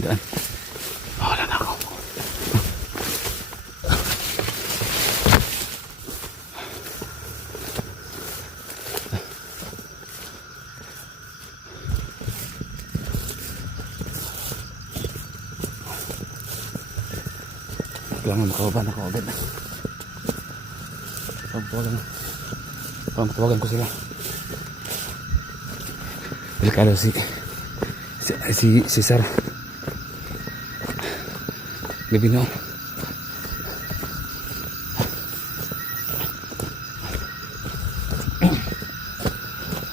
yung daan. Wala na ako. Kailangan makababa na ako agad. Pagtawagan ko sila. Delikado si Cesar. Gabi na.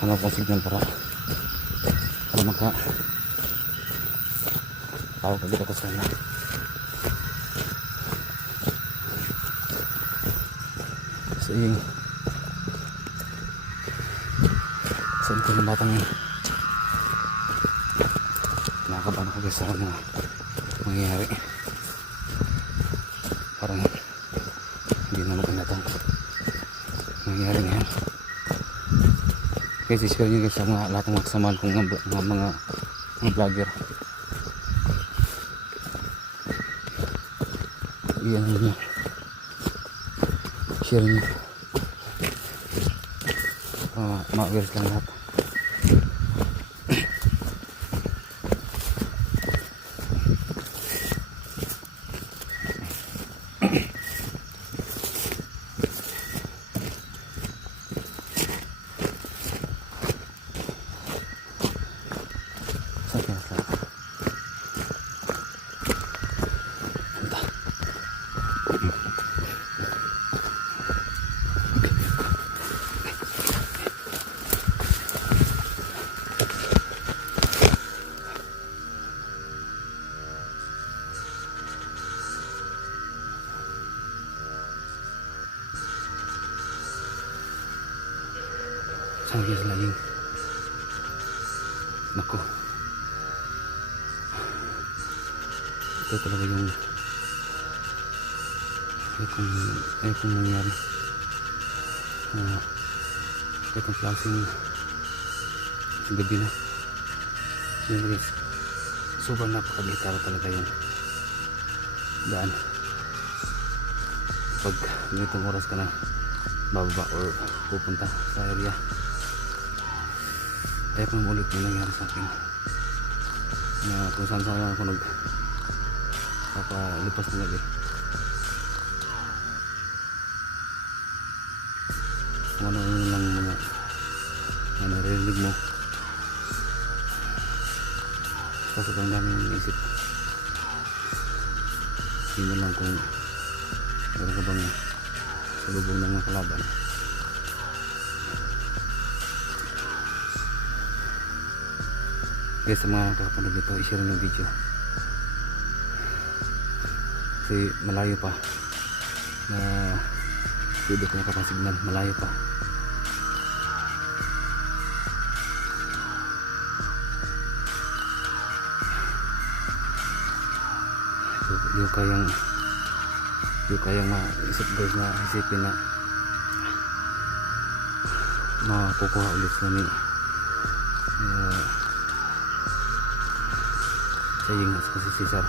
Hanap ko signal para tawag agad ako sa kanya. Saan ko yung batang yun? Nakakabahan ako guys sa mga mangyayari. Parang hindi na maganda itong mangyayari ngayon. Guys, i-share nyo guys sa mga lahat ng magsamahan kong mga vlogger. Iyan nyo. Share nyo. Ma-awares lang lahat. Saan guys laging nako, ito talaga yung kung nangyari itong klaseng gabi na yun guys. Sobrang napakalitaro talaga yung daan pag ganitong oras ka na bababa or pupunta sa area. Kaya kung ulit yung nangyari sa akin na kung saan saan ako nagpapalipas na gabi. Kung ano lang mga narinig mo, kasi kung dami yung isip, hindi mo lang kung meron ka bang salubong ng mga kalaban. Guys, sa mga kakapanood nito, i-share nyo yung video kasi malayo pa na hindi ko nakapasignal, malayo pa. Yung kayang maisip guys na isipin na makukuha ulit na ni saying na si Cesar.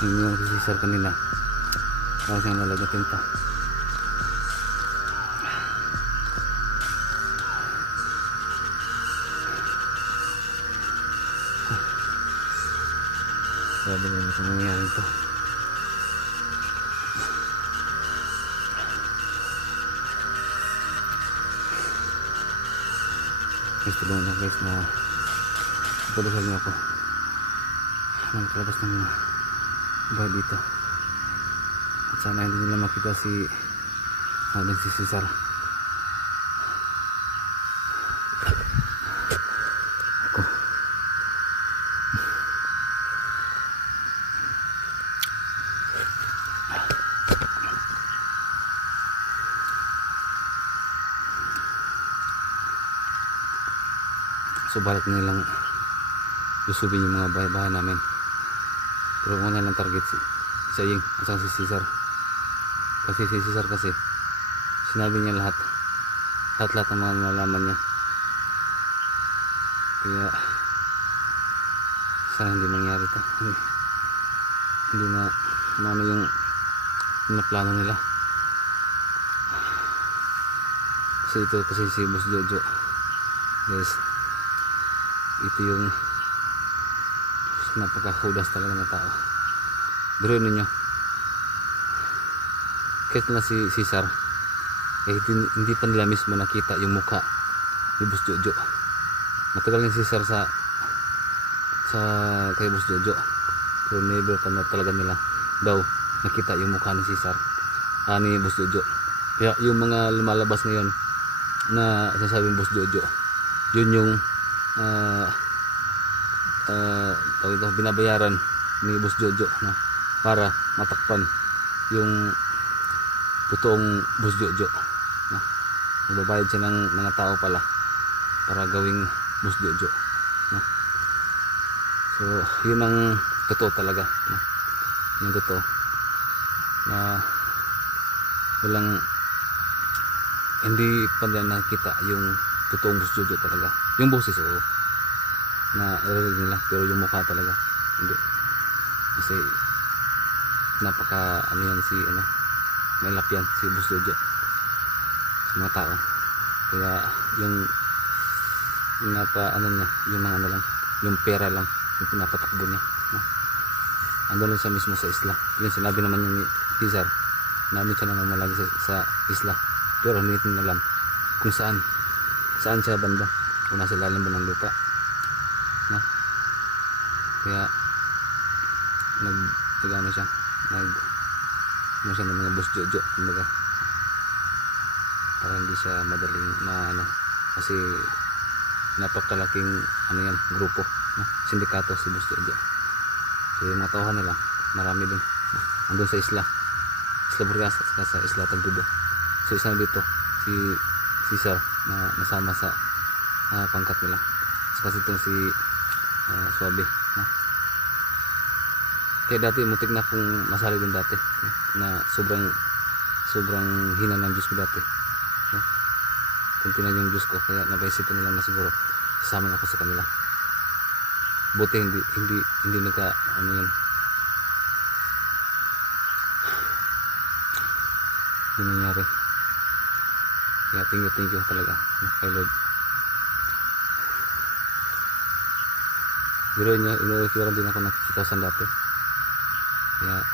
Hindi yung si Cesar kanina kaya siyang nalagatin pa. Grabe naman sa nangyari ito. Guys, tulungan na guys na palusal niyo ako nang kalabas ng bahay dito at sana hindi nila makita si Cesar. Ako subalit nilang lusubin yung mga bahay-bahay namin, pero una lang target si Saying at si Cesar kasi si Cesar kasi sinabi niya lahat ng mga nalaman niya, kaya sana hindi mangyari to. Hindi na ano yung plano nila. Kasi ito kasi si Boss Jojo guys, ito yung napakahudas talaga na tao. Biruin ninyo, kahit na si Cesar kahit hindi pa nila mismo nakita yung mukha ni Boss Jojo. Matagal ni Cesar sa kay Boss Jojo, pero never pa na talaga nila daw nakita yung mukha ni Cesar, ni Boss Jojo. Kaya yung mga lumalabas ngayon na sinasabing Boss Jojo, yun yung tawag ito, binabayaran ni Boss Jojo, no? Para matakpan yung totoong Boss Jojo, no? Magbabayad siya ng mga tao pala para gawing Boss Jojo, no? So yun ang totoo talaga, no? Yung totoo na walang, hindi pa nila nakita yung totoong Boss Jojo talaga. Yung boses oo na narinig nila, pero yung mukha talaga hindi. Kasi napaka ano yan, si ano, may lap yan si Boss Jojo sa mga tao. Kaya yung ano niya, yung mga ano lang, yung pera lang yung pinapatakbo niya, no? Ando lang siya mismo sa isla. Yun sinabi naman niya ni Cesar, namin siya namamalagi sa isla, pero hindi natin alam kung saan siya banda, kung nasa ilalim ba ng lupa, no? Kaya nag-ano siya ng mga Boss Jojo, kumbaga, para hindi siya madaling ano, kasi napakalaking ano yan, grupo, no? Sindikato si Boss Jojo. So yung mga tauhan nila marami din, no? Andun sa Isla Burgas at saka sa Isla Tagdudo. So isa dito si Cesar na nasama sa pangkat nila. Kasi itong si Suabe, no? Kaya dati mutik na akong masali din dati, no? Na sobrang hina ng Diyos ko dati, no? Kunti na yung Diyos ko, kaya napaisipan nila na siguro sasama ako sa kanila. Buti hindi nagka ano yun, yun nangyari. Kaya thank you talaga, no, kay Lord. Pero niya, inuukiran din ako nakikita sa dati. Kaya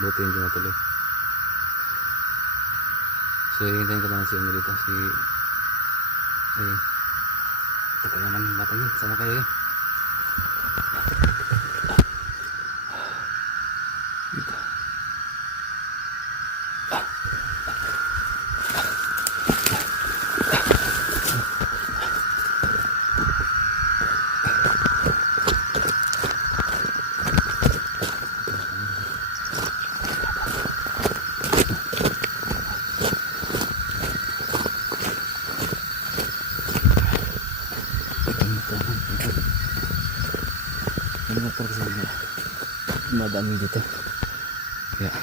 buti hindi natuloy. So hihintayin ko naman si ano dito, si ayun, takal naman yung bata yun. Sana kayo yun dito. May motor kasi madami dito. Kaya